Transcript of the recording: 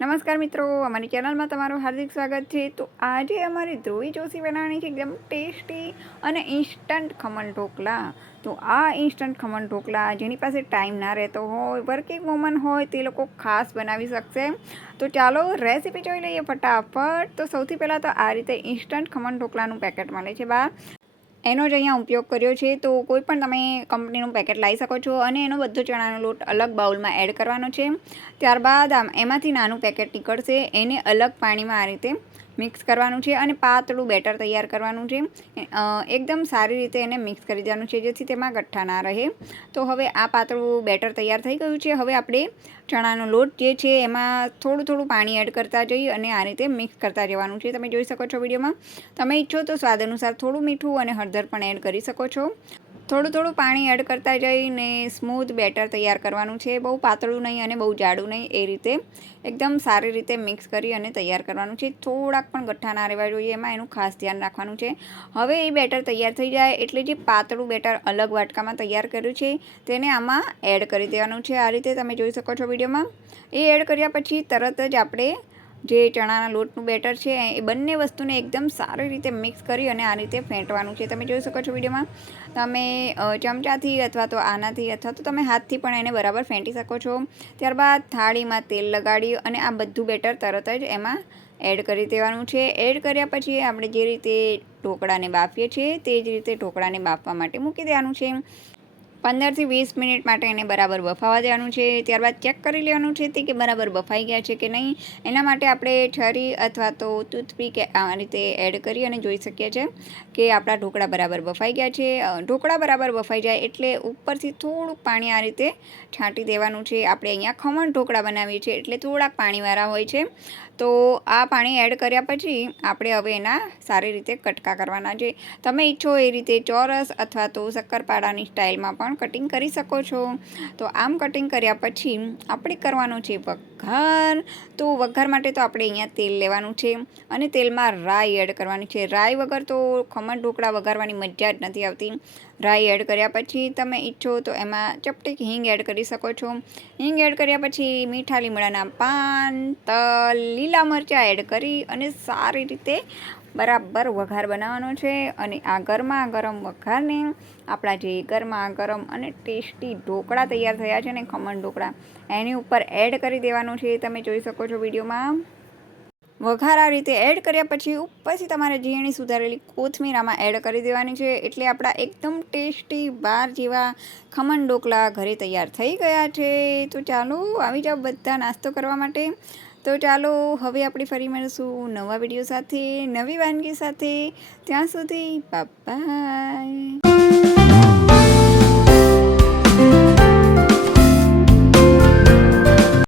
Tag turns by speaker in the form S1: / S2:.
S1: નમસ્કાર મિત્રો, અમારી ચેનલમાં તમારું હાર્દિક સ્વાગત છે. તો આજે અમારી ધ્રુવી જોશી બનાવવાની છે, એકદમ ટેસ્ટી અને ઇન્સ્ટન્ટ ખમણ ઢોકળા તો આ ઇન્સ્ટન્ટ ખમણ ઢોકળા જેની પાસે ટાઈમ ના રહેતો હોય વર્કિંગ વુમન હોય, તે લોકો ખાસ બનાવી શકશે. તો ચાલો રેસીપી જોઈ લઈએ ફટાફટ. તો સૌથી પહેલાં તો આ રીતે ઇન્સ્ટન્ટ ખમણ ઢોકળાનું પેકેટ મળે છે બહાર. એનો જ અહીંયા ઉપયોગ કર્યો છે, તો કોઈ પણ તમે કંપનીનું પેકેટ લાવી શકો છો અને એનો બધો ચણાનો લોટ અલગ બાઉલમાં એડ કરવાનો છે. ત્યારબાદ આમ એમાંથી નાનું પેકેટ નીકળશે, એને અલગ પાણીમાં આ રીતે મિક્સ કરવાનું છે અને પાતળું બેટર તૈયાર કરવાનું છે. એકદમ સારી રીતે એને મિક્સ કરી દેવાનું છે જેથી તેમાં ગઠ્ઠા ના રહે. તો હવે આ પાતળું બેટર તૈયાર થઈ ગયું છે. હવે આપણે ચણાનો લોટ જે છે એમાં થોડું થોડું પાણી એડ કરતા જઈએ અને આ રીતે મિક્સ કરતા જવાનું છે. તમે જોઈ શકો છો વિડીયોમાં. તમે ઈચ્છો તો સ્વાદ અનુસાર થોડું મીઠું અને હળદર પણ એડ કરી શકો છો. થોડું થોડું પાણી એડ કરતા જઈને સ્મૂથ બેટર તૈયાર કરવાનું છે. બહુ પાતળું નહીં અને બહુ જાડું નહીં. એ રીતે એકદમ સારી રીતે મિક્સ કરી અને તૈયાર કરવાનું છે. થોડાક પણ ગઠ્ઠા ના રહેવા જોઈએ, એમાં એનું ખાસ ધ્યાન રાખવાનું છે. હવે એ બેટર તૈયાર થઈ જાય એટલે જે પાતળું બેટર અલગ વાટકામાં તૈયાર કર્યું છે, તેને આમાં એડ કરી દેવાનું છે. આ રીતે તમે જોઈ શકો છો વિડીયોમાં. એ એડ કર્યા પછી તરત જ આપણે જે ચણાના લોટનું બેટર છે, એ બંને વસ્તુને એકદમ સારી રીતે મિક્સ કરી અને આ રીતે ફેંટવાનું છે. તમે જોઈ શકો છો વિડીયોમાં, તમે ચમચાથી અથવા તો આનાથી અથવા તો તમે હાથથી પણ એને બરાબર ફેંટી શકો છો. ત્યારબાદ થાળીમાં તેલ લગાડી અને આ બધું બેટર તરત જ એમાં એડ કરી દેવાનું છે. એડ કર્યા પછી આપણે જે રીતે ઢોકળાને બાફીએ છીએ, તે જ રીતે ઢોકળાને બાફવા માટે મૂકી દેવાનું છે. પંદરથી વીસ મિનિટ માટે એને બરાબર બફાવા દેવાનું છે. ત્યારબાદ ચેક કરી લેવાનું છે તે કે બરાબર બફાઈ ગયા છે કે નહીં. એના માટે આપણે છરી અથવા તો ટૂથપીક આ રીતે એડ કરી અને જોઈ શકીએ છીએ કે આપણા ઢોકળા બરાબર બફાઈ ગયા છે. ઢોકળા બરાબર બફાઈ જાય એટલે ઉપરથી થોડુંક પાણી આ રીતે છાંટી દેવાનું છે. આપણે અહીંયા ખમણ ઢોકળા બનાવીએ છીએ એટલે થોડાક પાણીવાળા હોય છે. તો આ પાણી એડ કર્યા પછી આપણે હવે એના સારી રીતે કટકા કરવાના છે. તમે ઈચ્છો એ રીતે ચોરસ અથવા તો શક્કરપારાની સ્ટાઇલમાં પણ કટિંગ કરી શકો છો. તો આમ કટિંગ કર્યા પછી આપણે કરવાનું છે વઘાર. તો વઘાર માટે તો આપણે અહીંયા તેલ લેવાનું છે અને તેલમાં રાઈ એડ કરવાની છે. રાઈ વગર તો ખમણ ઢોકળા વઘારવાની મજા જ નથી આવતી. રાઈ એડ કર્યા પછી તમે ઈચ્છો તો એમાં ચપટીક હિંગ એડ કરી શકો છો. હિંગ એડ કર્યા પછી મીઠા લીમડાના પાન, તલ, લીલા મરચાં એડ કરી અને સારી રીતે બરાબર વઘાર બનાવવાનો છે અને આ ગરમા ગરમ વઘારને આપણા જે ગરમા ગરમ અને ટેસ્ટી ઢોકળા તૈયાર થયા છે ને ખમણ ઢોકળા, એની ઉપર એડ કરી દેવાનું છે, તમે જોઈ શકો છો વિડીયોમાં. વઘાર આ રીતે એડ કર્યા પછી ઉપરથી તમારે ઝીણી સુધારેલી કોથમીર આમાં એડ કરી દેવાની છે, એટલે આપણા એકદમ ટેસ્ટી બાર જેવા ખમણ ઢોકળા ઘરે તૈયાર થઈ ગયા છે. તો ચાલો, આવી જાઓ, બધા નાસ્તો કરવા માટે. તો ચાલો હવે આપણે ફરી મળીશું નવા વીડિયો સાથે, નવી વાનગી સાથે. ત્યાં સુધી બાય